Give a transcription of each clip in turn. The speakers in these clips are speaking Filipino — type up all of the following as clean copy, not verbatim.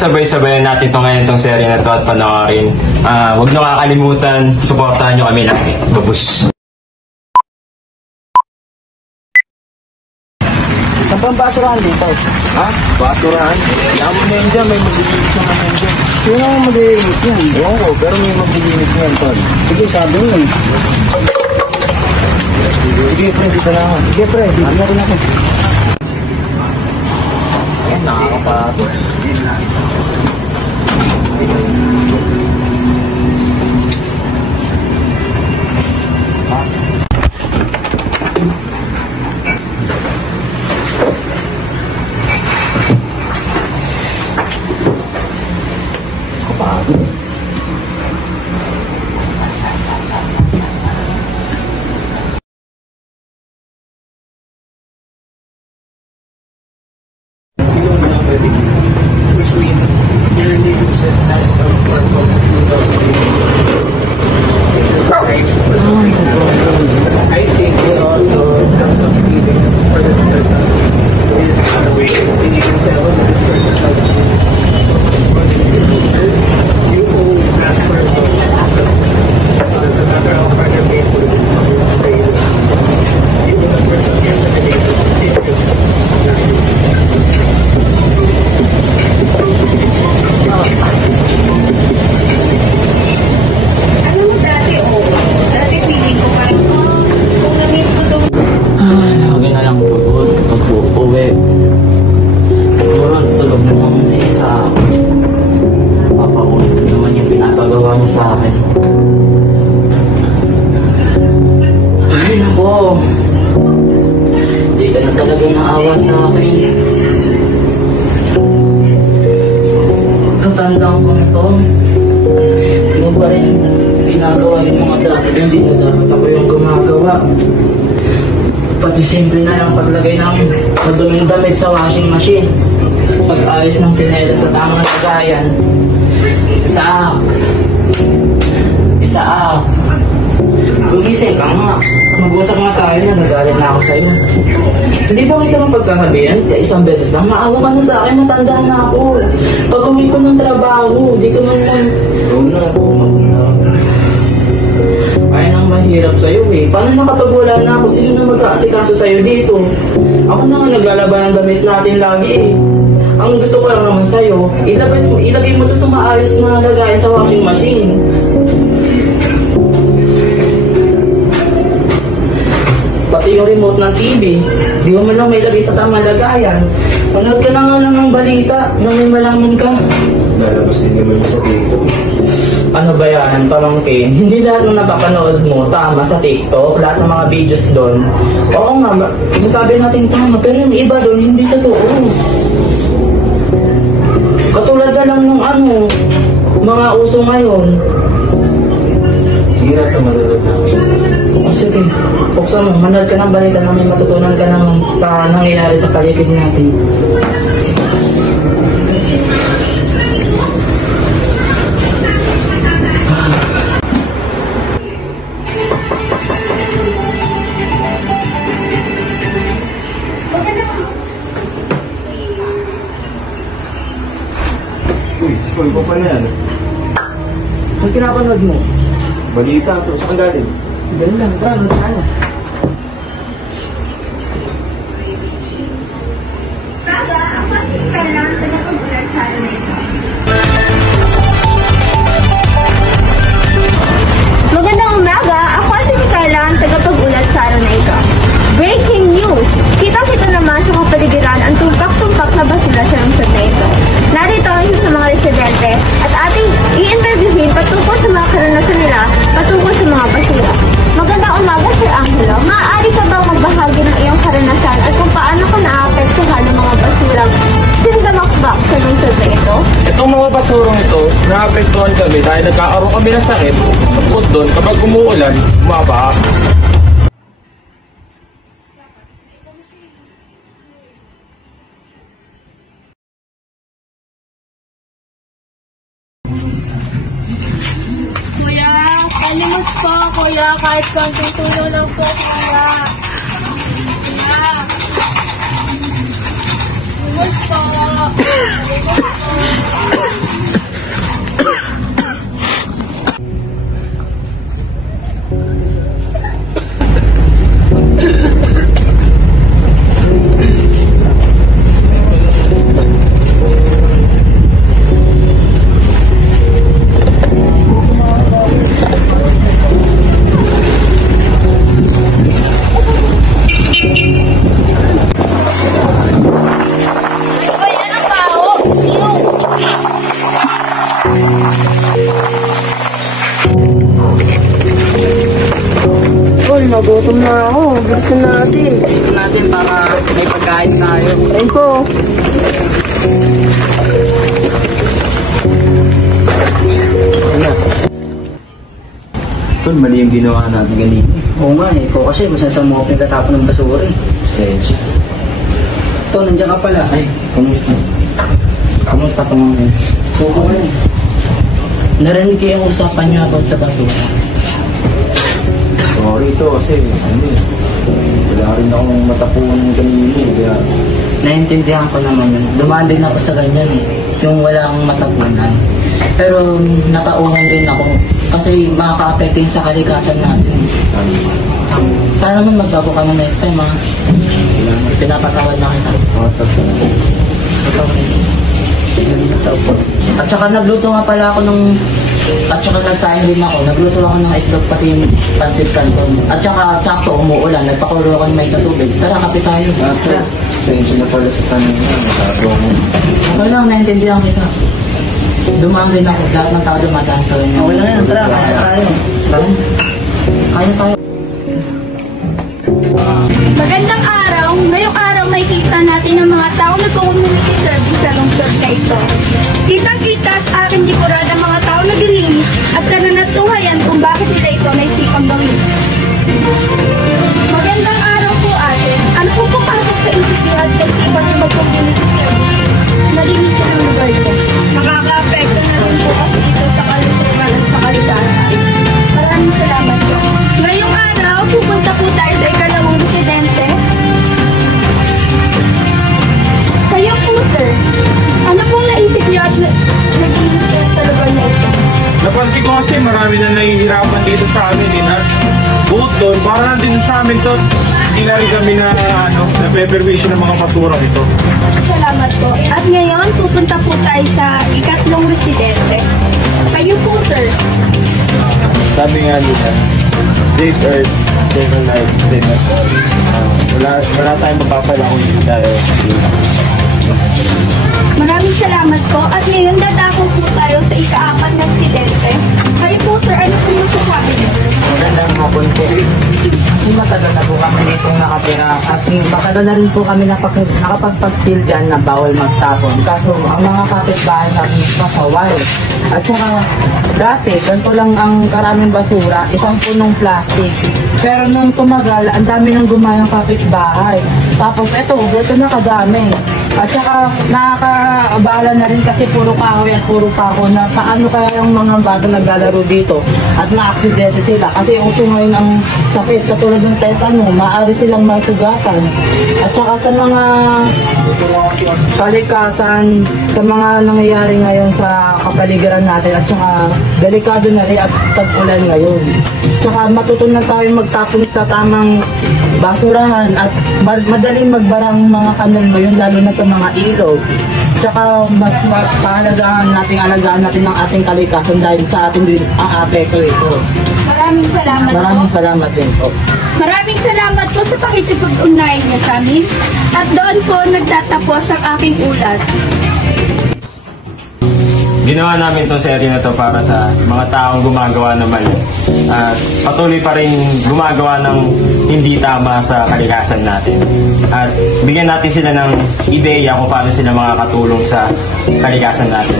Sabay-sabayan natin ngayon itong serye na ito at panoorin. Huwag nyo kakalimutan, supportahan nyo kami lagi. Babus! Saan pa ang basurahan dito? Ha? Basurahan? Kailangan mo na yun dyan, may maglilinis naman yun dyan. Sino ang maglilinis yan? Oo ko, pero may maglilinis yan, tol. Sige, sabi mo eh. Sige, pre, dito na ako. Sige, pre, dito na rin ako. Ayan, nakakapagod. I think it also has some feelings for this person. It is not a way that you can tell that this person has you owe that person. There's another alternative for this someone to stay with. You owe that person the alternative because Alam mo dati, dati feeling ko parang kung na-meet ko itong Lagi na lang pagod kapag uuwi. Siguro tulog na naman siya sa akin. Papakulit na naman yung pinapagawa niya sa akin. Ay nako, hindi ka na talaga naawa sa akin. Sa tandaan ko ito, hindi mo pa rin ginagawa yung mga dapat hindi na dapat ako yung gumagawa. Pati simple na yung paglagay ng maduming damit sa washing machine. Pag-ayos ng sinelas sa tamang lagayan. Isa-up. Gumising ka nga. Mag-usap nga tayo na, nagalit na ako sa'yo. Hindi ba kita mong pagsasabihan? Kaya isang beses lang, maawa ka na sa akin, matanda na ako. Pag-uwi ko ng trabaho, di ka man lang. Ay nang mahirap sa'yo eh. Paano na kapag wala na ako? Sino na mag-aasikaso sa'yo dito? Ako na nga naglalaban ng damit natin lagi eh. Ang gusto ko lang naman sa'yo, ilagay mo to sa maayos na lagay sa washing machine. Pati yung remote ng TV, di mo man lang may lagay sa tamang lagayan. Manood ka na nga lang ng balita na may malaman ka. Lalabas din naman sa TikTok. Ano ba yan, pamangkin? Hindi lahat ng napapanood mo tama sa TikTok, lahat ng mga videos doon. Oo nga, masabi natin tama, pero yung iba doon, hindi totoo. Katulad na lang ng mga uso ngayon. Sige na ito, madulog na ako. O sige, buksan mo, manood ka ng balita na may matutunan ka ng nangyayari sa paligid natin. Uy, ikaw pa na yan. Ang pinapanood mo? Balita ito, saan galing? Ganun lang, tara, ano? Baba, ako si kailangan ko na pag-ulat sa akin na ito. Magandang umaga, ako si kailangan tagapag-ulat sa araw na ito. Breaking news! Kitang-kita naman sa kapaligiran ang tumpak-tumpak na basura sa lungsod na ito. Narito ang isa sa mga residente at ating i-interviewin patungkol sa mga karanasan nila patungkol sa mga basura. Magandang umaga, Sir Angelo. Maaari ka bang magbahagi ng iyong karanasan at kung paano ka naapektuhan ng mga basurang sindamakbak sa lungsod na ito? Itong mga basurang ito, naapektuhan kami dahil nagkakaroon kami ng sakit. Bukod doon, Kapag umuulan, bumaba. Kuya, palimos po, kuya. Kahit konting tulong lang po, kuya. Kuya. Palimos po. Palimos po. Uy, magutom na ako. Bilisan natin. Gusto natin para may pagkain tayo. Ayun po. Tol, mali yung ginawa natin ganito. Oo nga eh. Ikaw kasi masasama ko pinagtatapon ng basura eh. Sensya. Ito, nandiyan ka pala. Ay, kamusta? Kamusta ka mga guys? Oo nga eh. Narinig ko yung usapan niyo about sa basura. Sorry to kasi ano eh. Wala rin akong matapunan kanina eh. Kaya Naiintindihan ko naman yun. Dumaan din ako sa ganyan eh. Yung walang matapunan. Pero natauhan rin ako. Kasi makaka-apekto yun sa kalikasan natin eh. Sana naman magbago ka na next time ha. Pinapatawad na kita. At saka nagluto nga pala ako ng... At saka nagsaing din ako. Nagluto ako ng itlog pati yung pancit canton. At saka sakto umuulan. Nagpakulo ako ng may katubig. Tara, kape tayo. Tara. sensya na pala sa tanong na. Masyado akong... Okay lang, naiintindihan kita. Dumaan din ako. Lahat ng tao dumataan sa kanya. Wala yan, tara, kaya tayo. Kaya tayo. Magandang araw. Ngayong araw makikita natin ang mga tao nagko-community service sa lungsod na ito. Kitang-kita sa aking likuran ang mga tao naglilinis at nananatuhayan kung bakit nila ito naisipang gawin. Magandang araw po ate. Ano po pumasok sa isip niyo at naisipan niyo mag-community service? Nalinis ang lugar ko. Nakaka-apekto na rin po kasi dito sa kalusugan at sa kalikasan. Maraming salamat po. Ngayong araw, pupunta po tayo sa ikalawang residente. Kayo po, sir. Ano pong naisip niyo at naglinis kayo sa lugar na ito? Napansin ko kasi marami na nahihirapan dito sa amin din at bukod doon, para din sa amin to, hindi na rin kami na-permission ng mga basura nito. Salamat po. At ngayon, pupunta po tayo sa ikatlong residente. Kayo po, sir. Sabi nga nila, save earth, save a life, save a soul. Wala tayong mapapala kung hindi tayo. Maraming salamat po. At ngayon, dadako po tayo sa ika-apat na residente. Kayo po, sir. Ano po masasabi niyo? Magandang hapon po. Kasi matagal na po kami ditong nakatira at matagal na rin po kami nakapagpaskil dyan na bawal magtapon. Kaso ang mga kapitbahay namin pasaway. At saka dati, ganito lang ang karaming basura, isang punong plastic. Pero nung tumagal, ang dami nang gumayang kapitbahay. Tapos ito na kadami. At saka nakakaabala na rin kasi puro kahoy at puro pako na paano kaya yung mga bata naglalaro dito at na-aksidente sila. Kasi uso ngayon ang sakit katulad ng tetano, maaari silang masugatan. At saka sa mga kalikasan, sa mga nangyayari ngayon sa kapaligiran natin at saka delikado na rin at tag-ulan ngayon. Tsaka matutunan tayo magtapon sa tamang basurahan at madaling magbarang mga kanal ngayon lalo na sa mga ilog. Tsaka mas alagaan natin ang ating kalikasan dahil sa ating din ang apekto ito. Maraming salamat po. Maraming salamat din po. Maraming salamat po sa pakikipag-ugnayan niyo sa amin. At doon po nagtatapos ang aking ulat. Ginawa namin itong serye na to para sa mga taong gumagawa ng mali. At patuloy pa rin gumagawa ng hindi tama sa kalikasan natin. At bigyan natin sila ng ideya kung paano sila makakatulong sa kalikasan natin.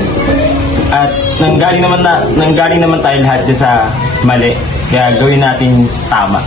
At nanggaling naman tayo lahat dyan sa mali. Kaya gawin natin tama.